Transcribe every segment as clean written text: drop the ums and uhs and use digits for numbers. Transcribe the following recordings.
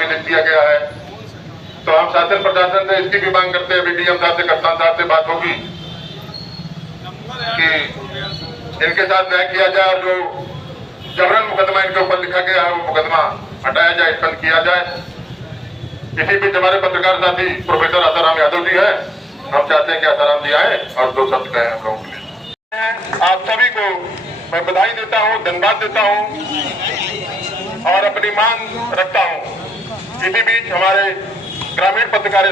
भी लिख दिया गया है। तो हम शासन प्रशासन से इसकी भी मांग करते हैं, डीएम साहब से, कप्तान साहब से बात होगी कि इनके साथ न्याय किया जाए और जो जबरन मुकदमा इनके ऊपर लिखा गया है वो मुकदमा हटाया जाए, बंद किया जाए। इसी बीच हमारे पत्रकार साथी प्रोफेसर आसाराम यादव जी है, हम चाहते हैं कि आसाराम जी आए और दो शब्द कहें हम लोगों के लिए। आप सभी को मैं बधाई देता हूँ, धन्यवाद देता हूँ और अपनी मांग रखता हूँ। इसी बीच हमारे ग्रामीण पत्रकार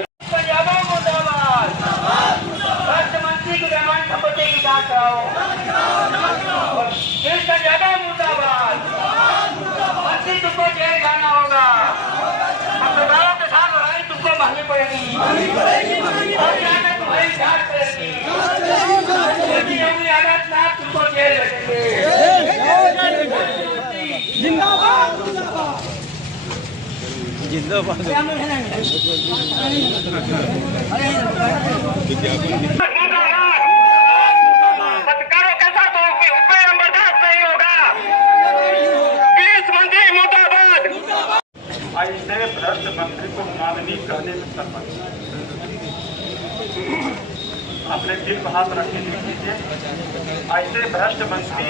तुमको जेल जाना होगा, पत्रकारों के साथ लड़ाई तुमको महंगी पड़ेगी और तुम्हारी जांच करेगी, तुमको जेल पत्रकारों के साथ बर्दाश्त नहीं होगा। ऐसे भ्रष्ट मंत्री को माननीय कहने में सरपंच अपने दिल पर हाथ रख के लिख लीजिए। ऐसे भ्रष्ट मंत्री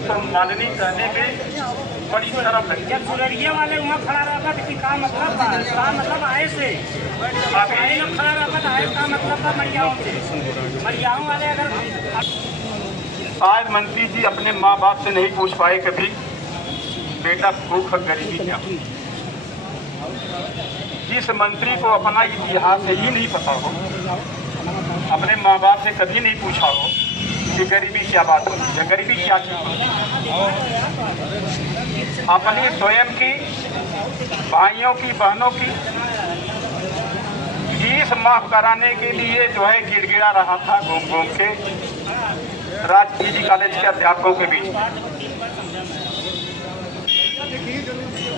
को माननीय कहने में बड़ी शर्म लगती है। सुररिया वाले वहाँ खड़ा रहता कि का मतलब आए से खड़ा रहता आए का मतलब था मरियाओं वाले। अगर आज मंत्री जी अपने माँ बाप से नहीं पूछ पाए कभी बेटा भूख गरीबी क्या। जिस मंत्री को अपना इतिहास ही नहीं पता हो, अपने माँ बाप से कभी नहीं पूछा हो कि गरीबी क्या बात होती है, गरीबी क्या चीज होती है, अपनी स्वयं की, भाइयों की, बहनों की फीस माफ कराने के लिए जो है गिड़गिड़ा रहा था घूम घूम के राजकीय कॉलेज के अध्यापकों के बीच।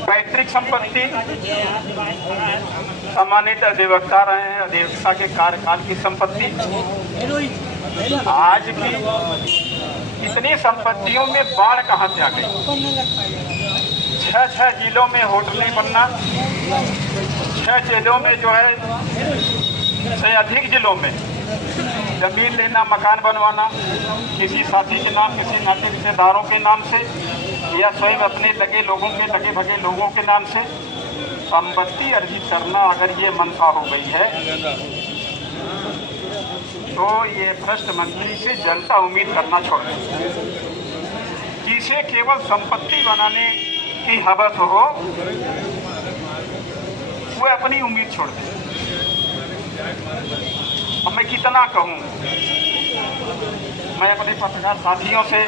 पैतृक संपत्ति सम्मानित अधिवक्ता रहे हैं, अधिवक्ता के कार्यकाल की संपत्ति आज भी इतनी संपत्तियों में बाढ़ कहाँ से आ गई। 6 जिलों में होटलें बनना, 6 जिलों में जो है से अधिक जिलों में जमीन लेना, मकान बनवाना किसी साथी के नाम, किसी नाते रिश्तेदारों के नाम से या स्वयं अपने लगे लोगों के, लगे भगे लोगों के नाम से संपत्ति अर्जित करना अगर ये मनसा हो गई है तो ये भ्रष्ट मंत्री से जनता उम्मीद करना छोड़ दे। जिसे केवल संपत्ति बनाने की हवस हो वो अपनी उम्मीद छोड़ दे। अब मैं कितना कहूँ, मैं अपने पत्रकार साथियों से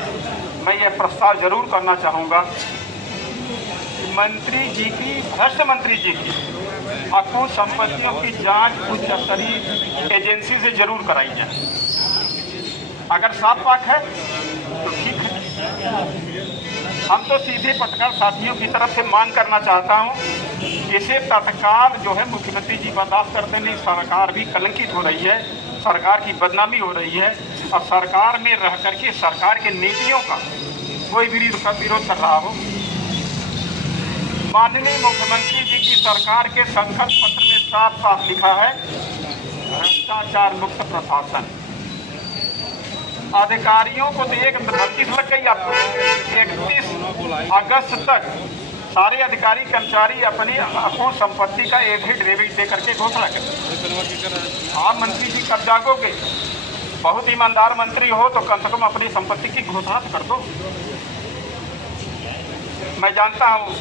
मैं ये प्रस्ताव जरूर करना चाहूँगा कि मंत्री जी की, भ्रष्ट मंत्री जी की अकुल संपत्तियों की जांच उच्च स्तरीय एजेंसी से जरूर कराई जाए। अगर साफ पाक है तो ठीक है। हम तो सीधे पत्रकार साथियों की तरफ से मांग करना चाहता हूँ, इसे तत्काल जो है मुख्यमंत्री जी बर्दाश्त करते नहीं। सरकार भी कलंकित हो रही है, सरकार की बदनामी हो रही है और सरकार में रह करके सरकार के नीतियों का कोई भी विरोध कर रहा हो। माननीय मुख्यमंत्री जी की सरकार के संकल्प पत्र में साफ साफ लिखा है भ्रष्टाचार मुक्त प्रशासन। अधिकारियों को तो एक नोटिस लग गई आपको, 31 अगस्त तक सारे अधिकारी कर्मचारी अपनी अपूर्ण संपत्ति का एफिडेविट दे करके घोषणा करें। आप मंत्री जी कब जागोगे? बहुत ईमानदार मंत्री हो तो कम से कम अपनी संपत्ति की घोषणा कर दो। मैं जानता हूँ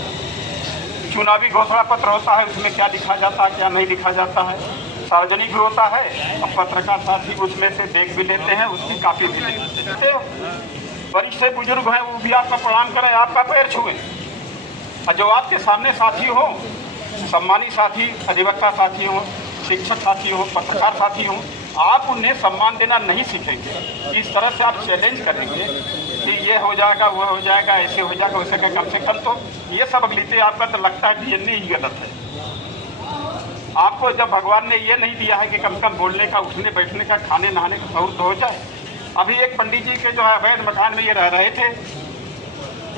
चुनावी घोषणा पत्र होता है, उसमें क्या लिखा जाता है क्या नहीं लिखा जाता है, सार्वजनिक भी होता है और पत्रकार साथी उसमें से देख भी लेते हैं, उसकी कापी भी लेते हैं। वरिष्ठ से बुजुर्ग हैं वो भी आपका प्रणाम करें, आपका पैर छुएं। और जो आपके सामने साथी हो, सम्मानी साथी, अधिवक्ता साथी हो, शिक्षक साथी हो, पत्रकार साथी हो, आप उन्हें सम्मान देना नहीं सीखेंगे। इस तरह से आप चैलेंज करेंगे कि ये हो जाएगा, वो हो जाएगा, ऐसे हो जाएगा, वैसे का, कम से कम तो ये सब अगलीते आपका तो लगता है डीएनए ही गलत है। आपको जब भगवान ने ये नहीं दिया है कि कम से कम बोलने का, उठने बैठने का, खाने नहाने का शऊर तो हो जाए। अभी एक पंडित जी के जो है अवैध मकान में ये रह रहे थे,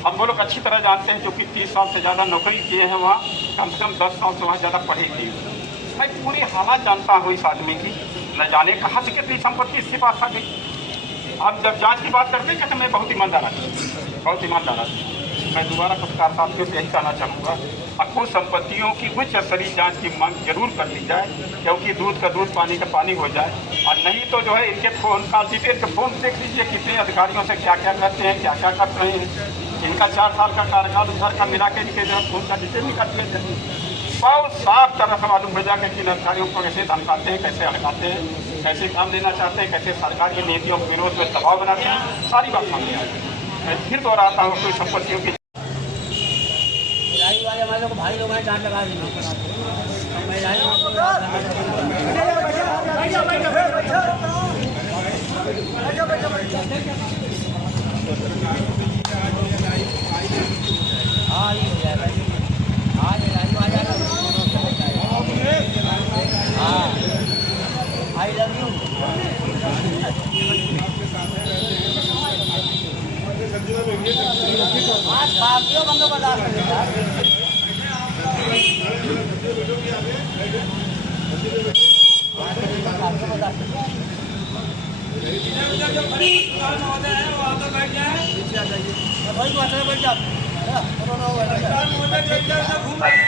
हम वो लोग अच्छी तरह जानते हैं, जो कि 30 साल से ज़्यादा नौकरी किए हैं वहाँ, कम से कम 10 साल से वहाँ ज़्यादा पढ़े किए। मैं पूरी हालत जानता हूँ इस आदमी की, न जाने कहाँ से कितनी संपत्ति इसके पास आ गई। हम जब जांच की बात करते हैं कहते मैं बहुत ईमानदार आदमी, बहुत ईमानदार आदमी। मैं दोबारा पत्रकार साथियों से यही कहना चाहूँगा, कुछ संपत्तियों की उच्च स्तरीय जांच की मांग जरूर कर ली जाए, क्योंकि दूध का दूध पानी का पानी हो जाए। और नहीं तो जो है इनके फोन कॉल डिटेल के फोन देख लीजिए, कितने अधिकारियों से क्या क्या करते हैं, क्या क्या कर रहे हैं। इनका 4 साल का कार्यकाल उधर का मिला के इनके जो फोन का डिटेल निकाल दिया जाए। बहुत साफ तरह से मालूम हो जाए कि इन अधिकारियों को कैसे धमकाते हैं, कैसे हड़काते हैं, कैसे काम देना चाहते हैं, कैसे सरकार की नीतियों के विरोध में दबाव बनाते हैं। सारी बात सामने आई। मैं फिर दोहराता हूँ, कोई संपत्तियों की वाले हमारे लोग भाई लोग हैं, जान लगा देंगे। हाँ ये हो जाएगा, हाँ ये लाइन आ जाएगा। हाँ आई लव यू। आज बाकियों बंदों का दाल करेगा। भाई